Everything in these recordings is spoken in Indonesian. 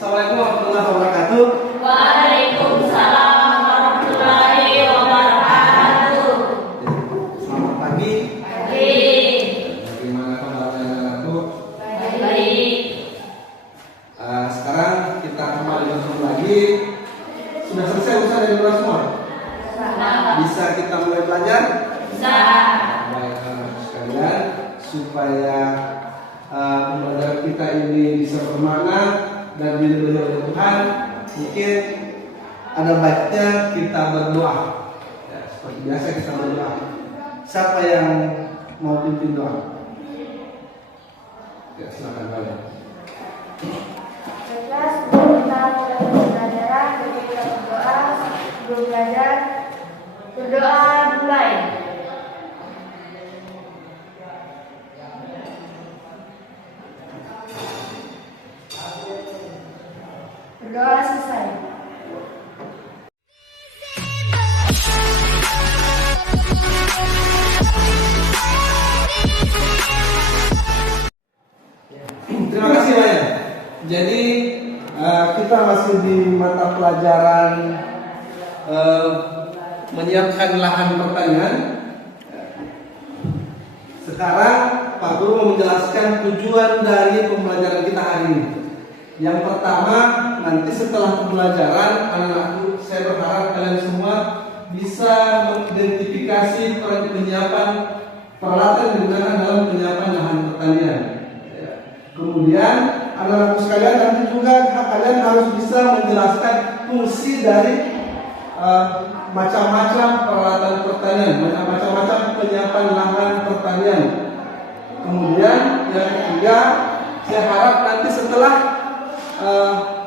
Assalamualaikum warahmatullahi wabarakatuh. Waalaikumsalam warahmatullahi wabarakatuh. Selamat pagi. Pagi. Bagaimana kabarnya anak-anakku? Baik. Sekarang kita kembali bertemu lagi. Sudah selesai urusan dari luar semua? Bisa kita mulai belajar? Bisa. Baik anak-anak sekalian, supaya pembelajaran kita ini bisa bermakna dan diridhoi oleh Tuhan, mungkin ada baiknya kita berdoa. Ya, seperti biasa kita berdoa. Siapa yang mau pimpin doa? Ya, silakan kalian. Baiklah, sebelum kita mulai pembelajaran, kita berdoa. Sebelum belajar, berdoa mulai. Berdoa selesai. Terima kasih banyak. Jadi kita masih di mata pelajaran menyiapkan lahan pertanian. Sekarang Pak Guru mau menjelaskan tujuan dari pembelajaran kita hari ini. Yang pertama, nanti setelah pembelajaran, anak-anakku, saya berharap kalian semua bisa mengidentifikasi penyiapan peralatan yang digunakan dalam penyiapan lahan pertanian. Kemudian anak-anak sekalian nanti juga kalian harus bisa menjelaskan fungsi dari macam-macam peralatan pertanian, macam-macam penyiapan lahan pertanian. Kemudian yang ketiga, saya harap nanti setelah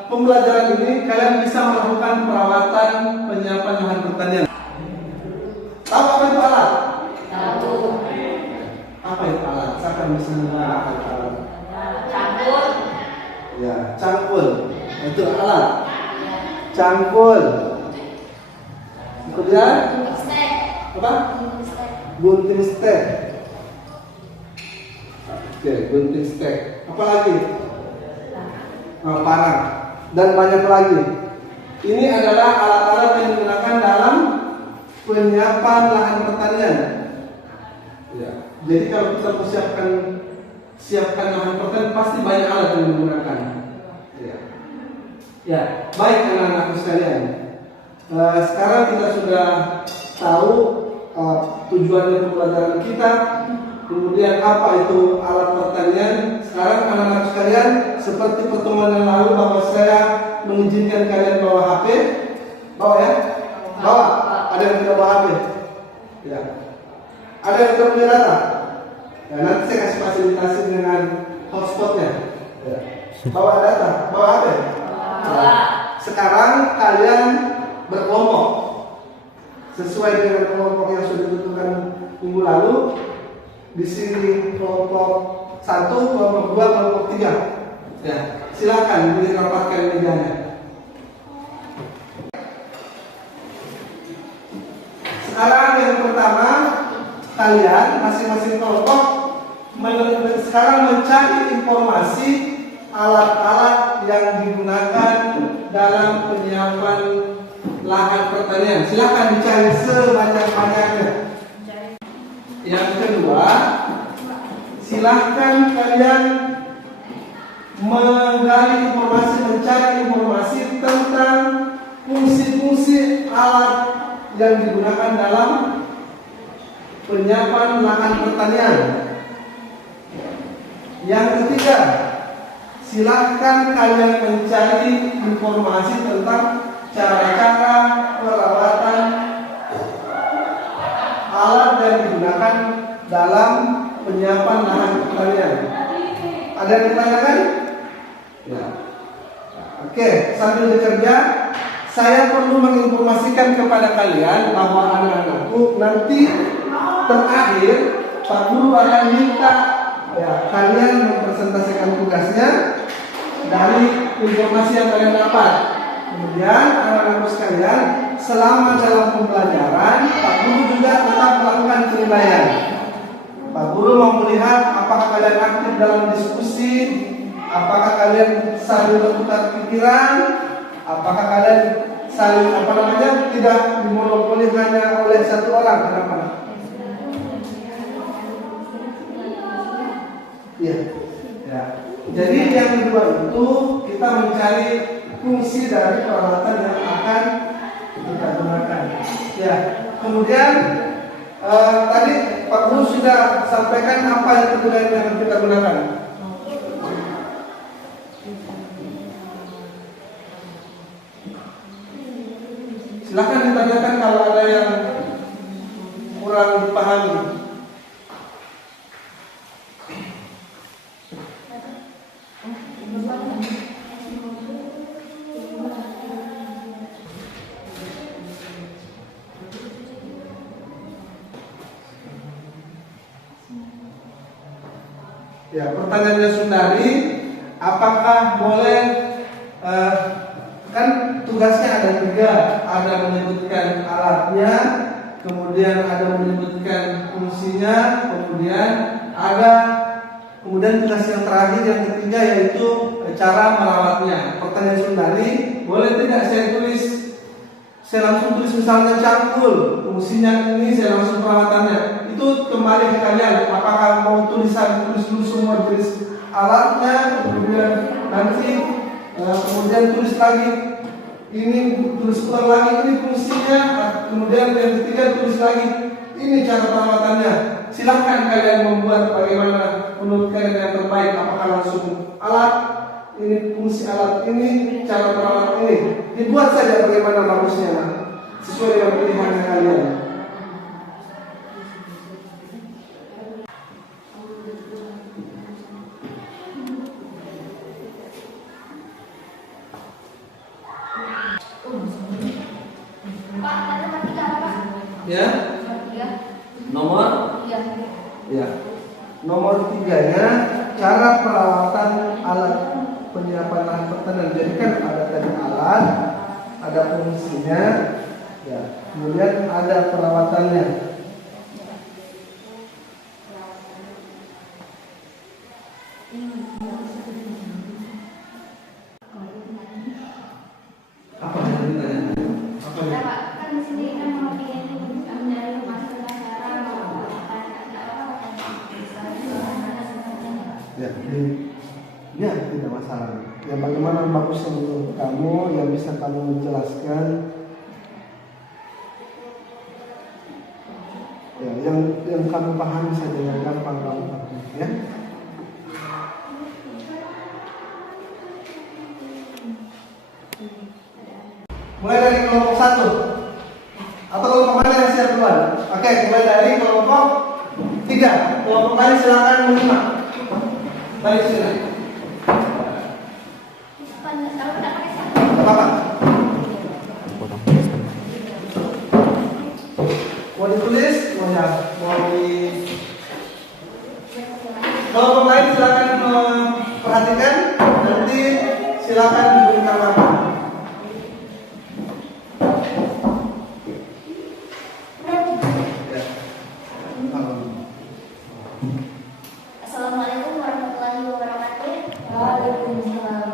pembelajaran ini kalian bisa melakukan perawatan penyiapan lahan pertanian. Tahu apa itu alat? Tahu. Apa itu alat? Siapa yang bisa mengenal apa itu alat? Campur. Ya, cangkul. Itu alat. Cangkul. Kemudian Stek. apa? Gunting stek. Oke, gunting stek. Apa lagi? Parang. Dan banyak lagi. Ini adalah alat-alat yang digunakan dalam penyiapan lahan pertanian. Ya. Jadi kalau kita siapkan lahan pertanian, pasti banyak alat yang digunakan. Ya, baik anak-anakku sekalian. Sekarang kita sudah tahu tujuannya pembelajaran kita, kemudian apa itu alat pertanian. Sekarang anak-anak sekalian, seperti pertemuan yang lalu bahwa saya mengizinkan kalian bawa HP, bawa ya, bawa. Ada yang tidak bawa HP? Ya. Ada yang tidak punya data? Ya, nanti saya kasih fasilitasi dengan hotspotnya. Ya. Bawa data, bawa HP. Bawa. Sekarang kalian berkelompok sesuai dengan kelompok yang sudah ditentukan minggu lalu. Di sini kelompok 1, kelompok 2, kelompok 3. Ya, silakan dirapatkan mejanya. Sekarang yang pertama, kalian masing-masing kelompok sekarang mencari informasi alat-alat yang digunakan dalam penyiapan lahan pertanian. Silakan dicari sebanyak-banyaknya. Yang kedua, silahkan kalian menggali informasi, mencari informasi tentang fungsi-fungsi alat yang digunakan dalam penyiapan lahan pertanian. Yang ketiga, silahkan kalian mencari informasi tentang cara-cara perawatan alat yang digunakan dalam penyiapan lahan pertanian. Ada yang ditanyakan? Ya. Oke, sambil bekerja, saya perlu menginformasikan kepada kalian bahwa anak-anakku nanti terakhir Pak Guru akan minta kalian mempresentasikan tugasnya dari informasi yang kalian dapat. Kemudian anak-anakku sekalian, selama dalam pembelajaran, Pak Guru juga tetap melakukan penilaian. Pak Guru mau melihat apakah kalian aktif dalam diskusi Apakah kalian saling bertukar pikiran? Apakah kalian saling tidak dimonopoli hanya oleh satu orang? Kenapa? Iya. Ya. Jadi yang kedua itu kita mencari fungsi dari peralatan yang akan kita gunakan. Ya. Kemudian tadi Pak Guru sudah sampaikan apa yang kedua yang akan kita gunakan. Silahkan ditanyakan kalau ada yang kurang dipahami. Ya, pertanyaannya Sundari, apakah boleh kan tugasnya ada 3, ada menyebutkan alatnya, kemudian ada menyebutkan fungsinya, kemudian tugas yang terakhir yang ketiga yaitu cara merawatnya. Pertanyaan Sundari, boleh tidak saya langsung tulis misalnya cangkul, fungsinya ini, saya langsung perawatannya. Itu kembali ke kalian, apakah mau tulis dulu semua jenis alatnya, kemudian nanti kemudian tulis lagi ini, tulis ulang lagi ini fungsinya, kemudian yang ketiga tulis lagi ini cara perawatannya. Silahkan kalian membuat bagaimana menurut kalian yang terbaik, apakah langsung alat ini, fungsi alat ini, cara perawat ini. Dibuat saja bagaimana bagusnya sesuai dengan pilihan kalian. Pak, ada nomor 3 apa, Pak? Ya. Nomor? Ya. Nomor 3-nya cara perawatan alat penyiapan lahan pertanian. Jadi kan ada tadi alat, ada fungsinya, ya. Kemudian ada perawatannya. Apa yang ditanya? Apa Ya, ya? Pak, kan di sini kan nomor 3 ini mencari masalah cara melakukan Ya, tidak masalah. Ya, bagaimana bagusnya menurut kamu yang bisa kamu menjelaskan? Ya, yang kamu pahami saja, yang gampang kamu pahami, ya. Mulai dari kelompok 1 atau kelompok mana yang siap duluan? Oke, mulai dari kelompok 3. Kelompok lain silakan menyimak. Baik, silakan. kalau tidak pakai siapa? Apa? Mau ditulis? Mau di kelompok lain silakan memperhatikan. Nanti silakan diberikan apa? Assalamualaikum warahmatullahi wabarakatuh. Waalaikumsalam.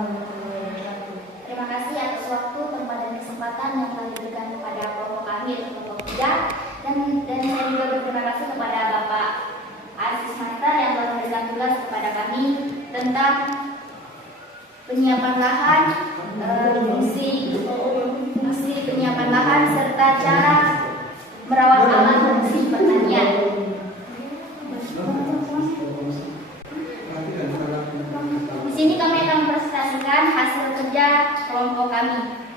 Terima kasih atas waktu, tempat dan kesempatan yang telah diberikan kepada kelompok kami atau kelompok 3, dan saya juga berterima kasih kepada Bapak Aziz Master yang telah memberikan tugas kepada kami tentang penyiapan lahan, fungsi penyiapan lahan serta cara merawat alat fungsi pertanian. Di sini kami akan mempresentasikan hasil kerja kelompok kami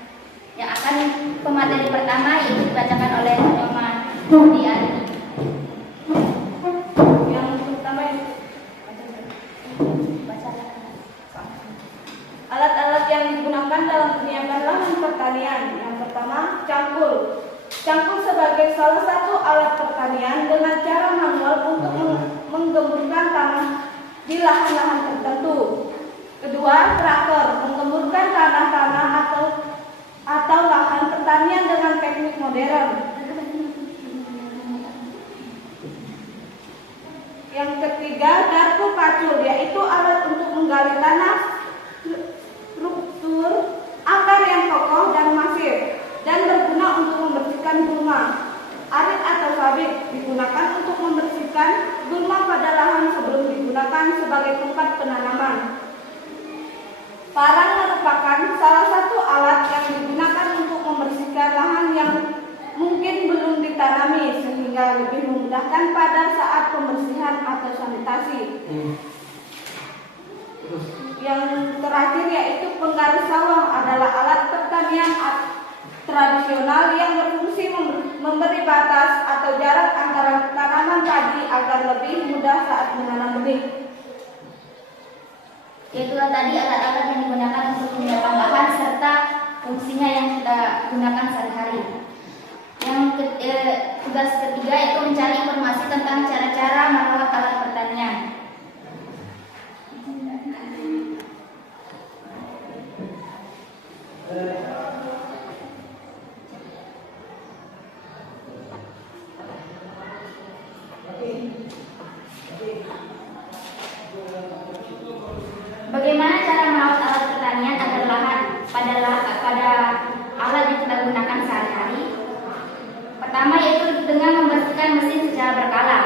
yang akan pemateri pertama yaitu dibacakan oleh Nyoman Budi Ari. Yang pertama alat-alat yang digunakan dalam penyiapan lahan pertanian. Yang pertama, cangkul. Cangkul sebagai salah satu alat pertanian dengan cara manual untuk menggemburkan tanah di lahan-lahan tertentu. Kedua, traktor menggemburkan tanah-tanah atau lahan pertanian dengan teknik modern. Yang ketiga, garpu pacul, yaitu alat untuk menggali tanah Parang merupakan salah satu alat yang digunakan untuk membersihkan lahan yang mungkin belum ditanami sehingga lebih memudahkan pada saat pembersihan atau sanitasi. Yang terakhir yaitu penggaris sawah adalah alat pertanian tradisional yang berfungsi memberi batas atau jarak antara tanaman padi agar lebih mudah saat menanam benih. Itulah tadi alat-alat yang digunakan untuk menyiapkan lahan serta fungsinya yang kita gunakan sehari-hari. Tugas ketiga itu mencari informasi tentang cara-cara merawat alat pertanian. Bagaimana cara merawat alat pertanian agar lahan pada alat yang kita gunakan sehari-hari? Pertama yaitu dengan membersihkan mesin secara berkala.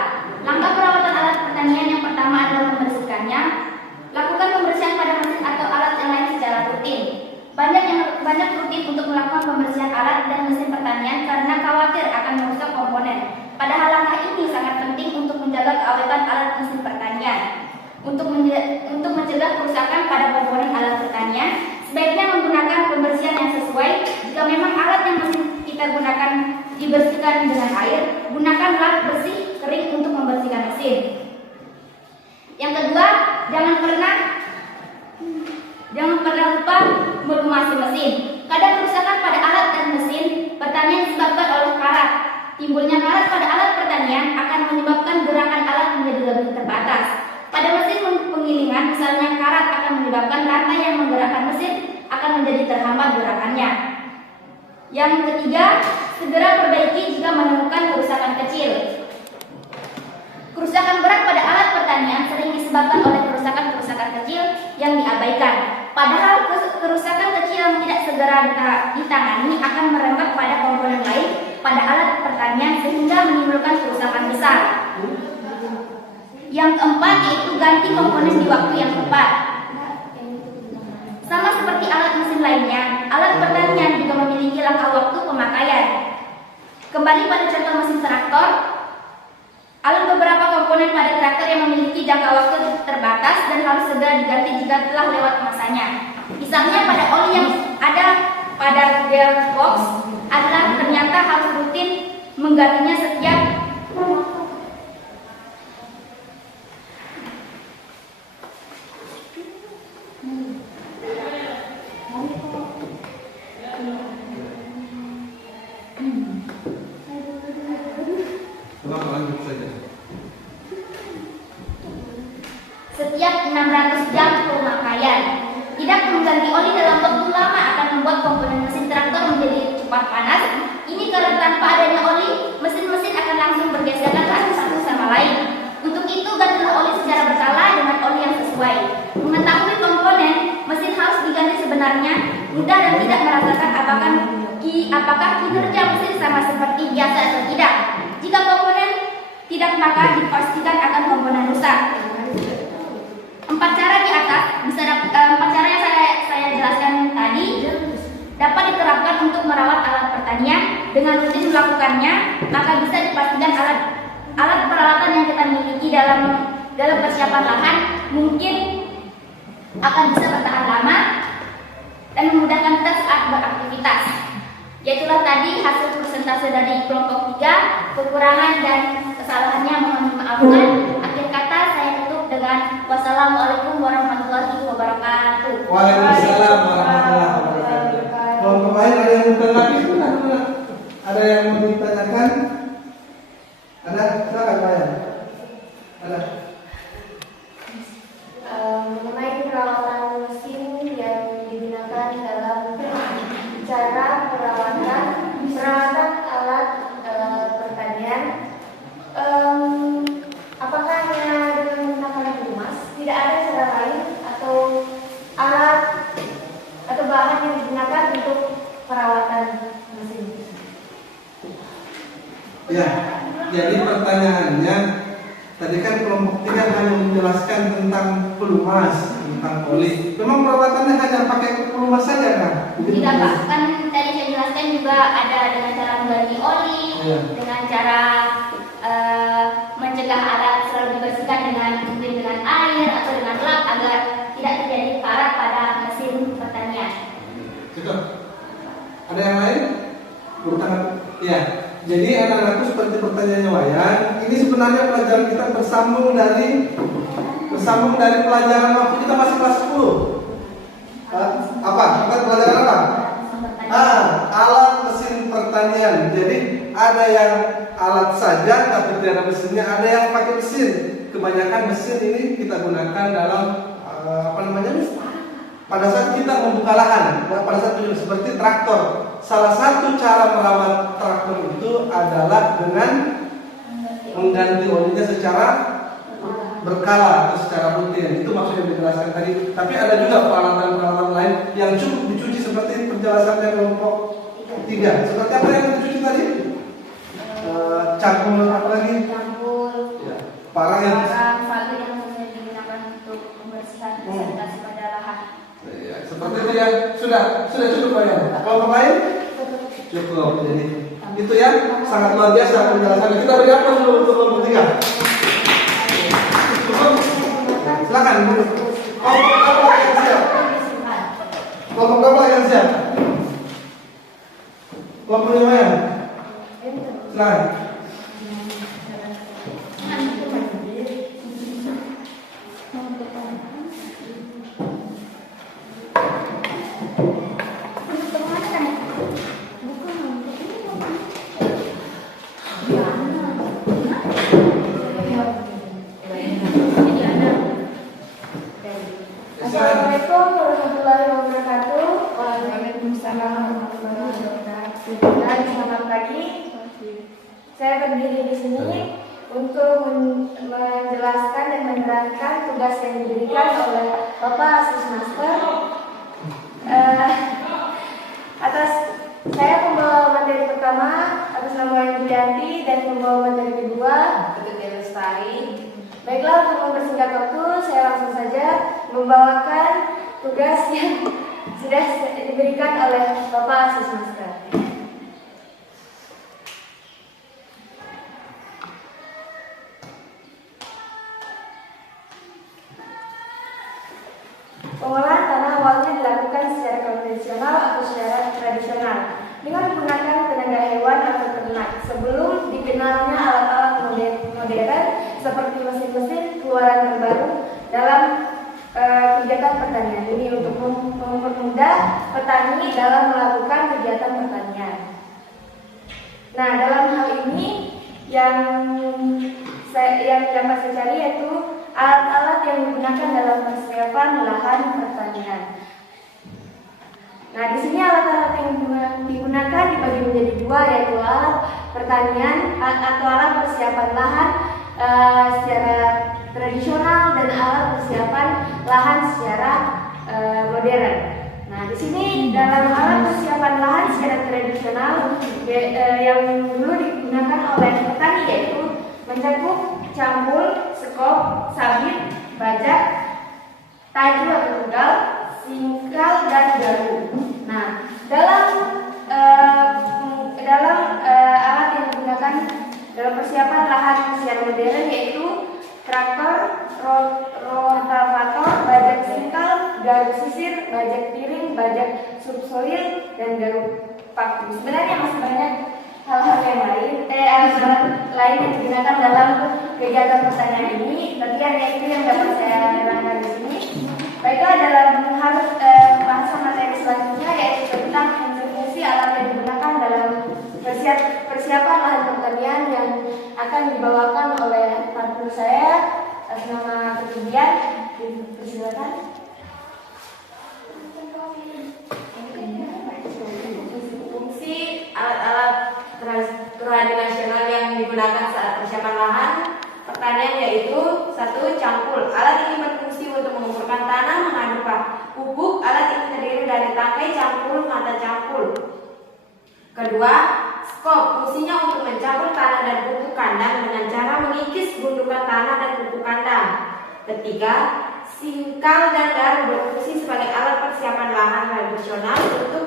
Langkah perawatan alat pertanian yang pertama adalah membersihkannya. Lakukan pembersihan pada mesin atau alat yang lain secara rutin. Banyak rutin untuk melakukan pembersihan alat dan mesin pertanian karena khawatir akan merusak komponen. Padahal langkah ini sangat penting untuk menjaga keawetan alat mesin pertanian. Untuk mencegah kerusakan pada komponen alat pertanian, sebaiknya menggunakan pembersihan yang sesuai. Jika memang alat yang mesin kita gunakan dibersihkan dengan air, gunakan lap bersih kering untuk membersihkan mesin. Yang kedua, jangan pernah lupa melumasi mesin. Kadang kerusakan pada alat dan mesin pertanian disebabkan oleh karat. Timbulnya karat pada alat pertanian akan menyebabkan gerakan alat menjadi lebih terbatas. Pada mesin penggilingan, misalnya karat akan menyebabkan rantai yang menggerakkan mesin akan menjadi terhambat gerakannya. Yang ketiga, segera perbaiki jika menemukan kerusakan kecil. Kerusakan berat pada alat pertanian sering disebabkan oleh kerusakan kecil yang diabaikan. Padahal kerusakan kecil yang tidak segera ditangani akan merembet pada komponen lain pada alat pertanian sehingga menimbulkan kerusakan besar. Yang keempat yaitu ganti komponen di waktu yang tepat. Sama seperti alat mesin lainnya, alat pertanian juga memiliki jangka waktu pemakaian. Kembali pada contoh mesin traktor, ada beberapa komponen pada traktor yang memiliki jangka waktu terbatas dan harus segera diganti jika telah lewat masanya. Misalnya pada oli yang ada pada gearbox adalah ternyata harus rutin menggantinya setiap setiap 600 jam pemakaian. Tidak mengganti oli dalam waktu lama akan membuat komponen mesin traktor menjadi cepat panas. Ini karena tanpa adanya oli, mesin-mesin akan langsung bergesekan satu sama lain. Untuk itu gantilah oli secara berkala dengan oli yang sesuai. Mengetahui komponen mesin harus diganti sebenarnya mudah dan tidak merasakan apakah kinerja mesin sama seperti biasa atau tidak. Jika komponen tidak, maka dipastikan akan komponen rusak. 4 cara di atas empat cara yang saya jelaskan tadi dapat diterapkan untuk merawat alat pertanian. Dengan rutin melakukannya, maka bisa dipastikan alat peralatan yang kita miliki dalam persiapan lahan mungkin akan bisa bertahan lama dan memudahkan kita saat beraktivitas. Yaitulah tadi hasil persentase dari kelompok 3. Kekurangan dan kesalahannya mohon dimaafkan. Akhir kata saya tutup dengan wassalamualaikum warahmatullahi wabarakatuh. Waalaikumsalam warahmatullahi wabarakatuh. Kelompok lain ada yang mau lagi? Ada yang mau ditanyakan? Ada? Silakan Pak. Ada? Mengenai perawatan mesin yang digunakan dalam cara perawatan alat pertanian, apakah hanya dengan menggunakan pelumas? Tidak ada cara lain atau alat atau bahan yang digunakan untuk perawatan mesin? Ya, jadi pertanyaannya tadi kan kelompok 3 hanya menjelaskan tentang pelumas, tentang oli. Memang perawatannya hanya Tidak Pak, kan tadi saya jelaskan juga ada dengan cara mengganti oli, Iya. dengan cara mencegah alat selalu dibersihkan dengan mungkin dengan air atau dengan lap agar tidak terjadi karat pada mesin pertanian. Cukup. Ada yang lain? Buru tangan. Ya. Jadi anak-anakku seperti pertanyaannya Wayan, ini sebenarnya pelajaran kita bersambung dari pelajaran waktu kita masih kelas 10. Apa? Kita pelajaran apa? Alat mesin pertanian. Jadi ada yang alat saja tapi tidak ada mesinnya, ada yang pakai mesin. Kebanyakan mesin ini kita gunakan dalam pada saat kita membuka lahan, pada saat itu seperti traktor. Salah satu cara merawat traktor itu adalah dengan mengganti olinya secara berkala atau secara rutin. Itu maksudnya dijelaskan tadi. Tapi ada juga peralatan-peralatan lain yang cukup dicuci seperti penjelasannya kelompok 3. Seperti apa yang dicuci tadi? Cangkul apa lagi? Campur, Ya. Parang yang sagu yang biasanya digunakan untuk membersihkan sanitasi pada lahan. ya, seperti itu ya. Sudah cukup Pak ya. Kelompok lain? Cukup. Jadi itu ya sangat luar biasa penjelasannya. Kita beri apa dulu untuk kelompok 3? Silakan. Kelompok berapa yang siap? Kelompok berapa yang siap? Kelompok 5 ya? Silakan. Assalamualaikum warahmatullahi wabarakatuh. Waalaikumsalam warahmatullahi wabarakatuh. Dan selamat pagi. Saya berdiri di sini untuk menjelaskan dan menerangkan tugas yang diberikan oleh Bapak Asis Master. Atas saya pembawa materi pertama atas nama Yulianti dan pembawa materi kedua Putri Lestari. Baiklah, untuk mempersingkat waktu, saya langsung saja membawakan tugas yang sudah diberikan oleh Bapak Asis Master. Pengolahan tanah awalnya dilakukan secara konvensional atau secara tradisional dengan menggunakan tenaga hewan atau ternak sebelum dikenalnya alat-alat modern seperti mesin-mesin keluaran terbaru dalam kegiatan pertanian. Ini untuk mempermudah petani dalam melakukan kegiatan pertanian. Nah, dalam hal ini yang dapat saya cari yaitu alat-alat yang digunakan dalam persiapan lahan pertanian. Nah, di sini alat-alat yang digunakan dibagi menjadi dua, yaitu alat pertanian atau alat persiapan lahan secara tradisional dan alat persiapan lahan secara modern. Nah, di sini dalam alat persiapan lahan secara tradisional yang dulu digunakan oleh petani yaitu mencakup cambul, sekop, sabit, bajak, taju atau tegal, singkal, dan garu. Nah, dalam alat yang digunakan dalam persiapan lahan secara modern yaitu traktor, rotavator, bajak singkal, garu sisir, bajak piring, bajak subsoil, dan garu paku. Sebenarnya masih banyak hal-hal yang lain yang digunakan dalam kegiatan pertanian ini, tapi hanya itu yang dapat saya terangkan di sini. Baiklah, dalam bahasan materi selanjutnya yaitu tentang fungsi alat yang digunakan dalam persiapan lahan pertanian yang akan dibawakan oleh partner saya atas nama Ketubian. Persilakan. Fungsi alat-alat tradisional yang digunakan saat persiapan lahan pertanian yaitu 1. Cangkul. Alat ini berfungsi untuk mengumpulkan tanah mengandung pupuk. Alat ini terdiri dari tangkai cangkul, mata cangkul. 2. Skop. Fungsinya untuk mencampur tanah dan pupuk kandang dengan cara mengikis gundukan tanah dan pupuk kandang. 3. Singkal dan garu berfungsi sebagai alat persiapan lahan tradisional untuk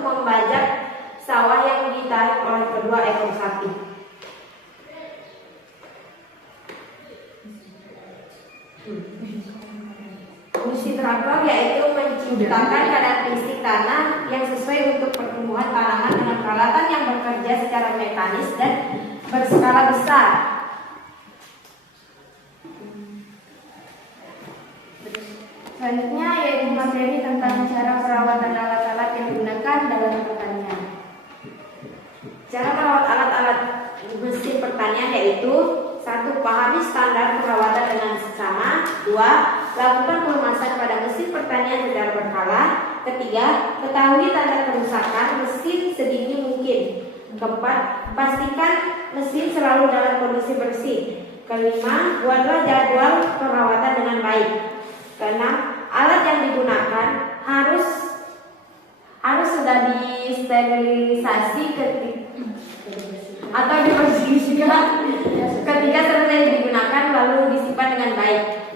menciptakan karakteristik tanah yang sesuai untuk pertumbuhan tanaman dengan peralatan yang bekerja secara mekanis dan berskala besar. Selanjutnya yaitu materi tentang cara perawatan alat-alat yang digunakan dalam pertanian. Cara merawat alat-alat mesin pertanian yaitu: 1. Pahami standar perawatan dengan seksama. 2. Lakukan pengemasan pada mesin pertanian secara berkala. 3. Ketahui tanda kerusakan mesin sedini mungkin. 4. Pastikan mesin selalu dalam kondisi bersih. 5. Buatlah jadwal perawatan dengan baik. 6. Alat yang digunakan harus sudah disterilisasi atau dibersihkan ketika selesai digunakan lalu disimpan dengan baik.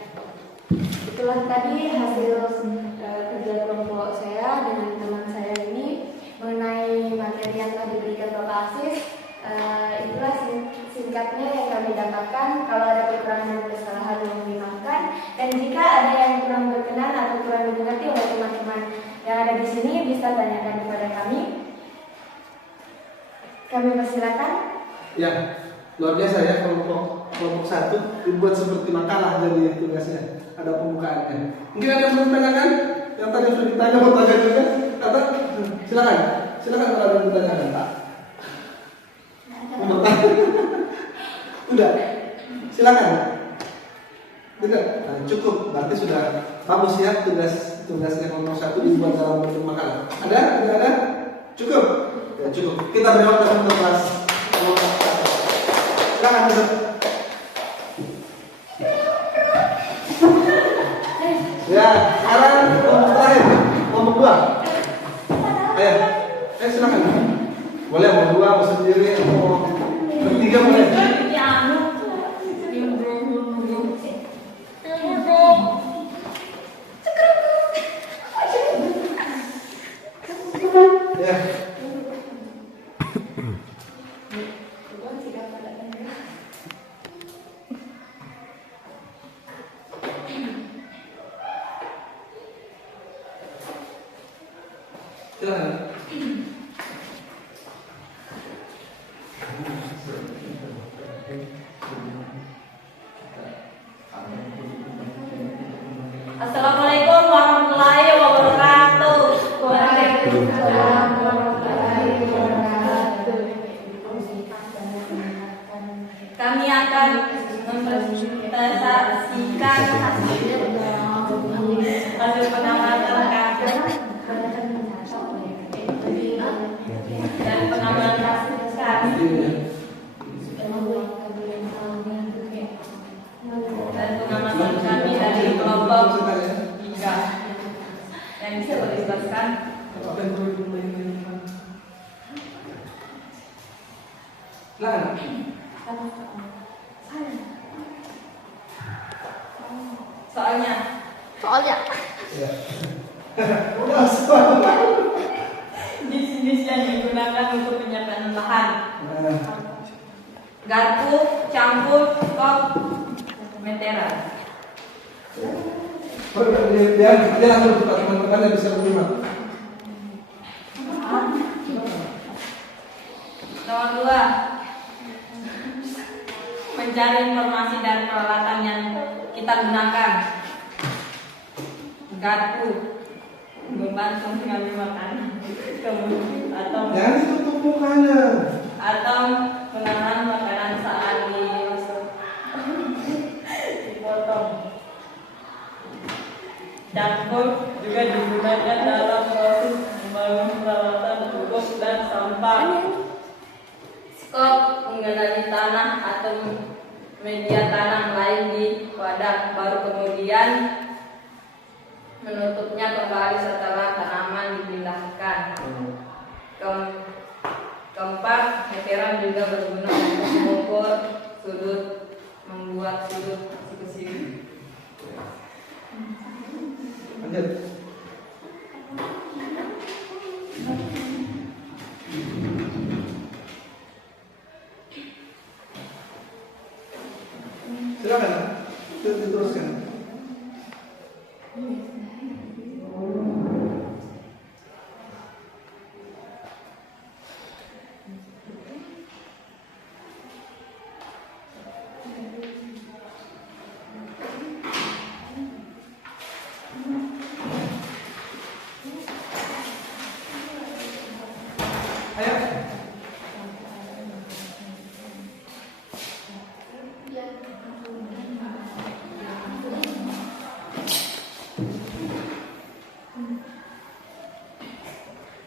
Itulah tadi hasil kerja kelompok saya dengan teman saya ini mengenai materi yang telah diberikan Bapak Asis. Itulah singkatnya yang kami dapatkan. Kalau ada kekurangan dan kesalahan yang dimaafkan, dan jika ada yang kurang berkenan atau kurang dimengerti oleh teman-teman yang ada di sini bisa tanyakan kepada kami. Kami persilakan. Ya, luar biasa ya kelompok 1 dibuat seperti makalah jadi tugasnya. Ada pembukaannya. Mungkin ada yang mau ditanyakan? Yang tadi sudah ditanya mau tanya juga? Atau silakan kalau ada yang ditanyakan, Pak. Udah, silakan. Tidak, nah, cukup. Berarti sudah bagus ya tugasnya kelompok 1 dibuat dalam bentuk makalah. Ada? Tidak ada? Cukup. Ya, cukup. Kita beri waktu untuk kelas kelompok 1. Silakan duduk. Ya, sekarang kelompok terakhir, kelompok 2. Ayo, silakan. Boleh mau 2, mau sendiri, mau bertiga boleh. Ya. Silakan. Assalamualaikum warahmatullahi wabarakatuh. Waalaikumsalam warahmatullahi wabarakatuh. Kami akan mempresentasikan hasil pengamatan kasus dan pengamatan kasus dan pengamatan kami dari kelompok 3 yang bisa boleh dijelaskan. Soalnya. Ya. Jenis-jenis yang digunakan untuk penyiapan lahan: garpu, cangkul, kop, meteran. Dia langsung buka teman-teman yang bisa menerima. Nomor 2, mencari informasi dari peralatan yang kita gunakan. Garpu, membantu mengambil makanan, atau Jangan tutup mukanya. atau menahan makanan saat dipotong. Cangkul juga digunakan dalam proses membangun peralatan pupuk dan sampah. Skop mengenali tanah atau media tanam lain di wadah, baru kemudian menutupnya kembali setelah tanaman dipindahkan. Keempat, meteran juga berguna untuk mengukur sudut, membuat sudut kecil. Lanjut. Silakan, diteruskan. Ayo.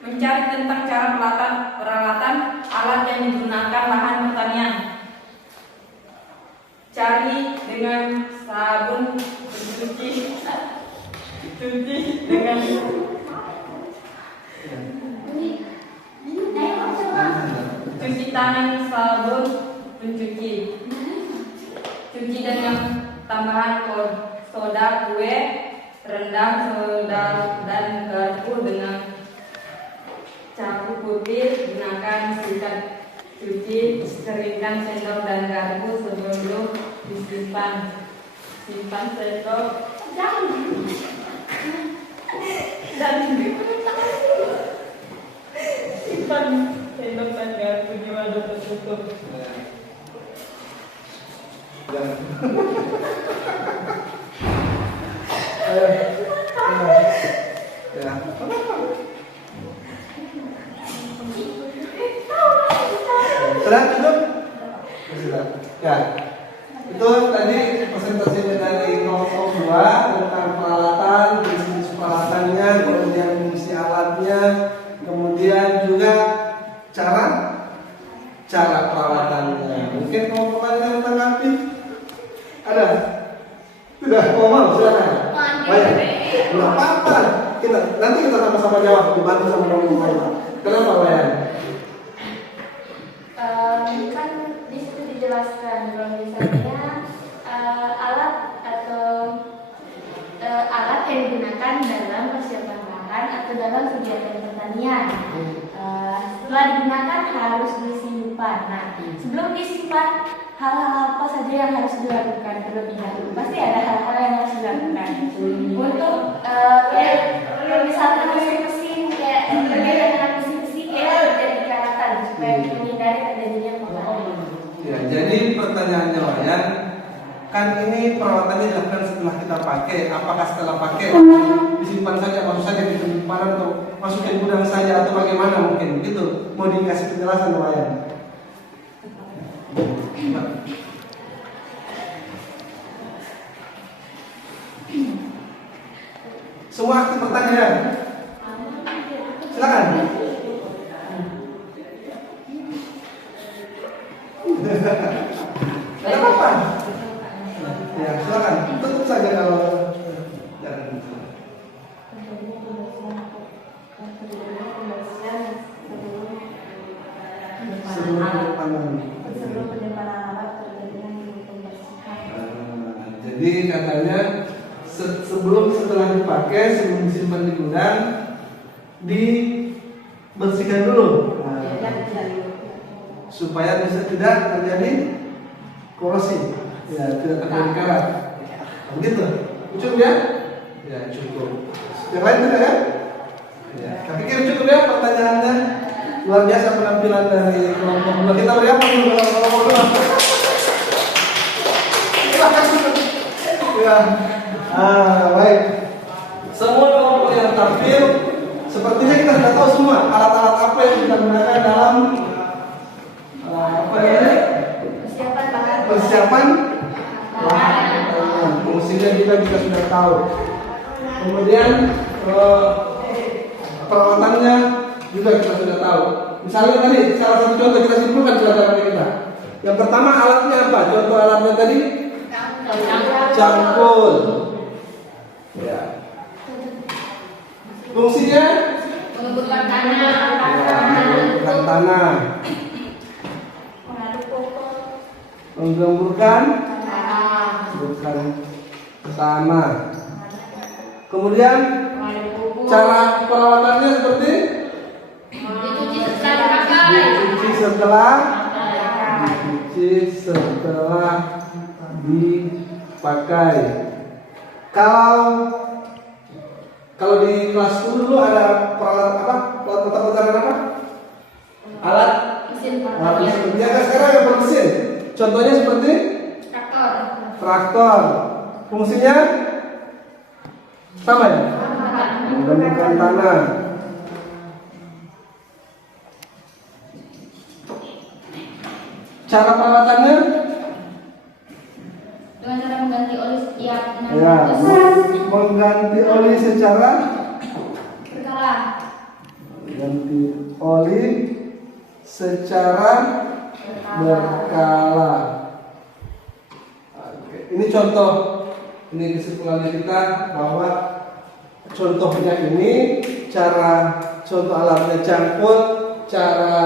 Mencari tentang cara peralatan alat yang digunakan lahan pertanian. Cari dengan sabun pencuci, cuci dengan cuci tangan, sabun pencuci, cuci dengan tambahan soda kue, rendang, soda dan garpu dengan campur putih. Gunakan sikat cuci, keringkan sendok dan garpu sebelum disimpan. Simpan sendok dan simpan sendok dan garpu di wadah tertutup. Ya. Sudah cukup? Sudah. Ya. Itu tadi presentasinya dari kelompok 2 tentang peralatan, jenis peralatannya, kemudian fungsi alatnya, kemudian juga cara perawatannya. Mungkin kelompok lain yang menanggapi? Ada? Sudah, mau silakan. Baik. Nggak apa-apa. Nanti kita sama-sama jawab, dibantu sama kelompok lain. Kenapa, Wayan? Kan di situ dijelaskan kalau misalnya alat yang digunakan dalam persiapan lahan atau dalam kegiatan pertanian. Setelah digunakan harus disimpan. Nah, sebelum disimpan, hal-hal apa saja yang harus dilakukan terlebih dahulu? Pasti ada hal-hal yang harus dilakukan. Untuk misalnya mesin-mesin kayak dengan mesin-mesin kayak jadi karatan supaya menghindari terjadinya pemadaman. Ya, jadi pertanyaannya Wayan, kan ini perawatannya dilakukan setelah kita pakai. Apakah setelah pakai disimpan saja, masuk saja di penyimpanan atau masuk ke gudang saja atau bagaimana mungkin? Gitu. Mau dikasih penjelasan Wayan? Semua aktif pertanyaan. Silakan. Tidak apa-apa. Ya, silakan. Tutup saja kalau jangan. Sebelum penyimpanan alat terjadinya pembersihan. Jadi katanya setelah dipakai, sebelum disimpan di gudang, dibersihkan dulu. Supaya bisa tidak terjadi korosi, ya tidak terjadi karat. Begitu, cukup ya? Ya cukup. Yang lain tidak ya? Ya, saya pikir cukup ya pertanyaannya. Luar biasa penampilan dari kelompok 2. Kita beri apa dulu kelompok 2? Ya, baik. Semua kelompok yang tampil, sepertinya kita sudah tahu semua alat-alat apa yang kita gunakan dalam persiapan lahan. Fungsinya juga kita sudah tahu. Kemudian perawatannya juga kita sudah tahu. Misalnya tadi salah satu contoh kita simpulkan pelajaran kita. Yang pertama alatnya apa? Contoh alatnya tadi cangkul. Ya. Fungsinya Mengumpulkan tanah. mengemburkan tanah, menggemburkan tanah. Kemudian cara perawatannya seperti dicuci setelah dipakai. Kalau di kelas 10 dulu ada peralatan apa? Peralatan apa? Alat mesin. Ya, sekarang yang bermesin. Contohnya seperti traktor. Fungsinya sama ya? Menggemburkan tanah. Cara perawatannya? Dengan cara mengganti oli setiap 6 Ya, bulan. mengganti oli secara Berkala. ganti oli secara berkala. Oke. Ini contoh, ini kesimpulannya kita bahwa contohnya ini cara contoh alatnya cangkul, cara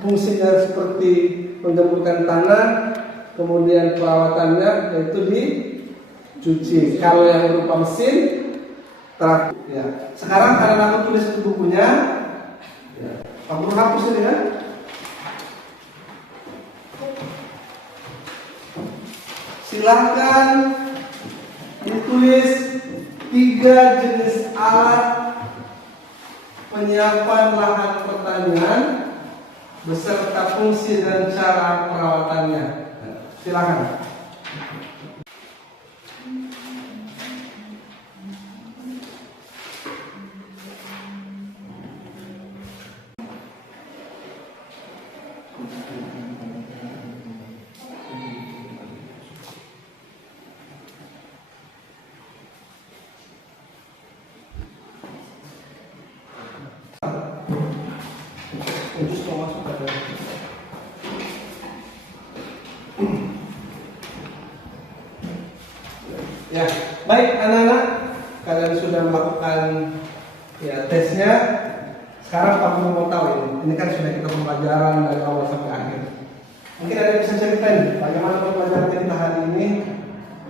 fungsinya seperti menggemburkan tanah, kemudian perawatannya yaitu dicuci. Kalau yang berupa mesin terakhir. Ya. Sekarang karena aku tulis di bukunya, ya. Aku hapus ini kan? Silahkan ditulis 3 jenis alat penyiapan lahan pertanian beserta fungsi dan cara perawatannya. Silakan. Ya, baik anak-anak, kalian sudah melakukan ya tesnya. Sekarang kamu mau tahu ini kan sudah kita pembelajaran dari awal sampai akhir. Mungkin ada yang bisa ceritain bagaimana pembelajaran kita hari ini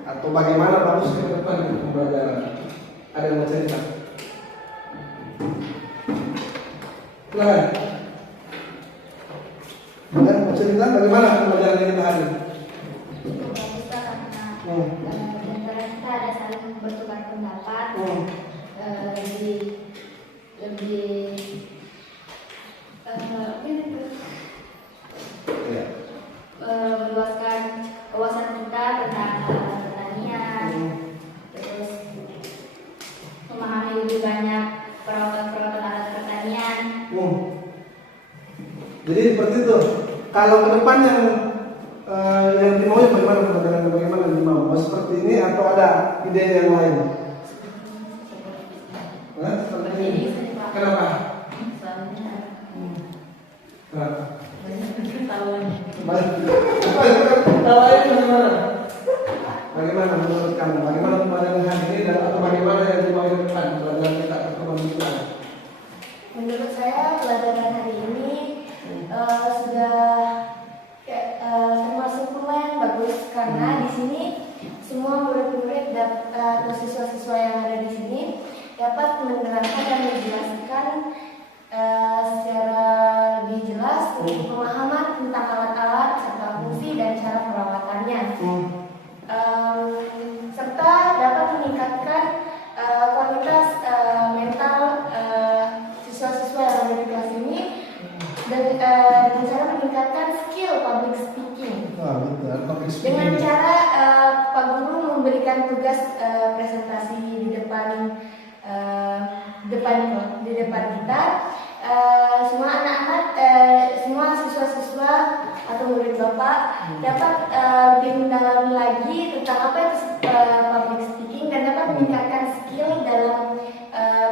atau bagaimana bagus ke depan pembelajaran. Ada yang mau cerita? Silakan. Ada mau cerita bagaimana pembelajaran kita hari ini? Cukup bagus Pak, karena di antara kita ada saling bertukar pendapat, lebih meluaskan wawasan kita tentang pertanian, terus memahami lebih banyak perawatan alat pertanian. Jadi seperti itu. Kalau ke depan yang dimaunya bagaimana pembelajaran, bagaimana yang dimau? Mau seperti ini atau ada ide yang lain? Hah? Seperti ini. Kenapa? Kenapa? Tawain bagaimana? Bagaimana menurut kamu? Bagaimana pembelajaran hari ini dan atau bagaimana yang dimau ke depan pembelajaran kita perkembangan? Menurut saya pelajaran hari ini sudah termasuk lumayan bagus karena di sini semua murid-murid atau siswa-siswa yang ada di sini dapat menerangkan dan menjelaskan secara lebih jelas pemahaman tentang alat-alat serta fungsi dan cara perawatannya, serta dapat meningkatkan kualitas mental siswa-siswa yang ada di kelas ini dan dengan cara meningkatkan skill public speaking. Dengan cara Pak Guru memberikan tugas presentasi di depan kita, semua anak-anak, semua siswa-siswa atau murid Bapak dapat lebih mendalami lagi tentang apa itu public speaking dan dapat meningkatkan skill dalam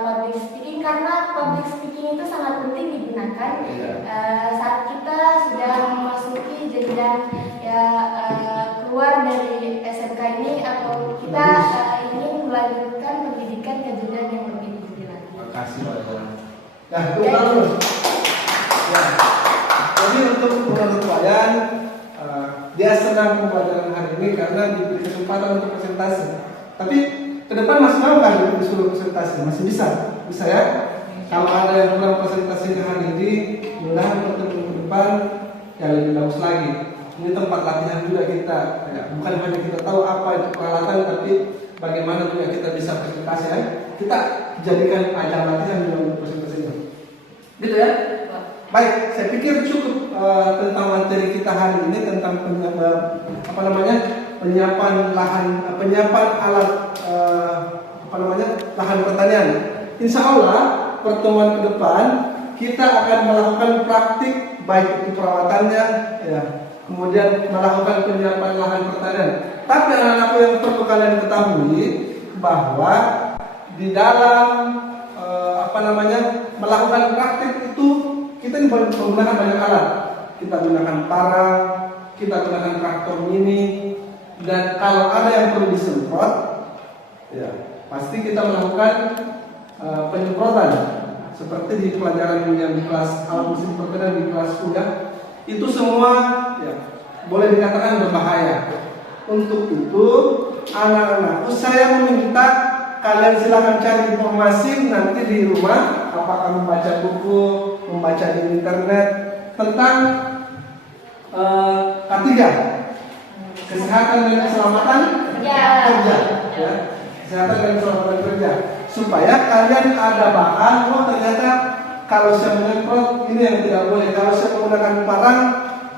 public speaking karena public speaking itu sangat penting digunakan saat kita sudah memasuki jenjang keluar dari SMK ini atau kita ingin melanjutkan pendidikan ke jenjang yang lebih tinggi lagi. Terima kasih Pak. Nah, itu dulu. Ya. Jadi untuk menurut Wayan, dia senang pembelajaran hari ini karena diberi kesempatan untuk presentasi. Tapi ke depan masih mau kan disuruh presentasi? Masih bisa ya? Kalau ada yang kurang presentasi hari ini, mudah-mudahan pertemuan ke depan yang lebih bagus lagi. Ini tempat latihan juga kita, ya. Bukan hanya kita tahu apa itu peralatan, tapi bagaimana juga kita bisa presentasi ya. Kita jadikan ajang latihan untuk presentasinya. Gitu ya? Baik, saya pikir cukup tentang materi kita hari ini tentang penyiapan alat lahan pertanian. Insya Allah pertemuan ke depan kita akan melakukan praktik baik itu perawatannya, ya, kemudian melakukan penyiapan lahan pertanian. Tapi anak-anakku yang perlu kalian ketahui bahwa di dalam melakukan praktik itu kita menggunakan banyak alat. Kita gunakan parang, kita gunakan traktor mini, dan kalau ada yang perlu disemprot, ya pasti kita melakukan penyemprotan. Seperti di pelajaran yang di kelas alat mesin pertanian di kelas kuliah, itu semua ya boleh dikatakan berbahaya. Untuk itu, anak-anakku saya meminta kalian silakan cari informasi nanti di rumah, apakah membaca buku, membaca di internet tentang K3, kesehatan dan keselamatan kerja, ya. Kesehatan dan keselamatan kerja, supaya kalian ada bahan. Oh ternyata kalau saya menyemprot ini yang tidak boleh, kalau saya menggunakan parang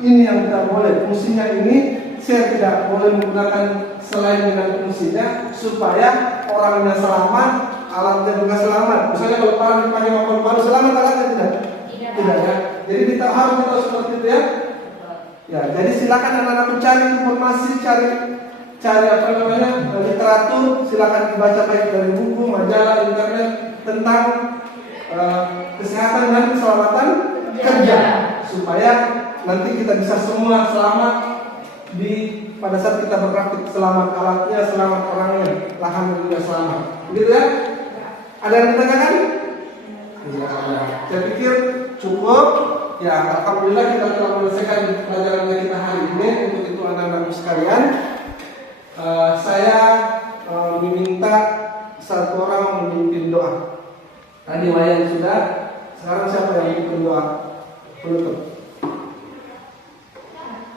ini yang tidak boleh, fungsinya ini saya tidak boleh menggunakan selain dengan fungsinya, supaya orangnya selamat, alatnya juga selamat. Misalnya kalau parang dipakai maupun baru selamat alatnya tidak ya. Jadi kita harus tahu seperti itu ya. Ya, jadi silakan anak-anak cari informasi, cari literatur, silakan dibaca baik dari buku, majalah, internet tentang kesehatan dan keselamatan kerja, supaya nanti kita bisa semua selamat pada saat kita berpraktik, selamat alatnya, selamat orangnya, lahannya juga selamat. Begitu ya? Ada yang ditanyakan? Ya, saya pikir cukup. Ya, alhamdulillah kita telah menyelesaikan pelajaran kita hari ini. Untuk itu anak-anak sekalian, saya meminta satu orang memimpin doa. Tadi Wayan sudah, sekarang siapa yang memimpin doa penutup?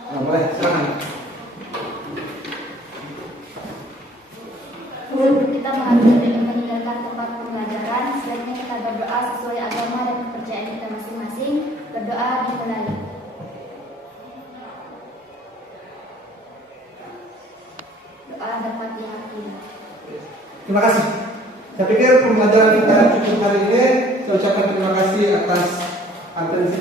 Nah, boleh, silakan. Sebelum kita meninggalkan tempat pembelajaran, sebaiknya kita berdoa sesuai agama dan kepercayaan kita masing-masing. Berdoa dimulai. Doa dapat diyakini. Terima kasih. Saya pikir pembelajaran kita cukup hari ini. Saya ucapkan terima kasih atas atensi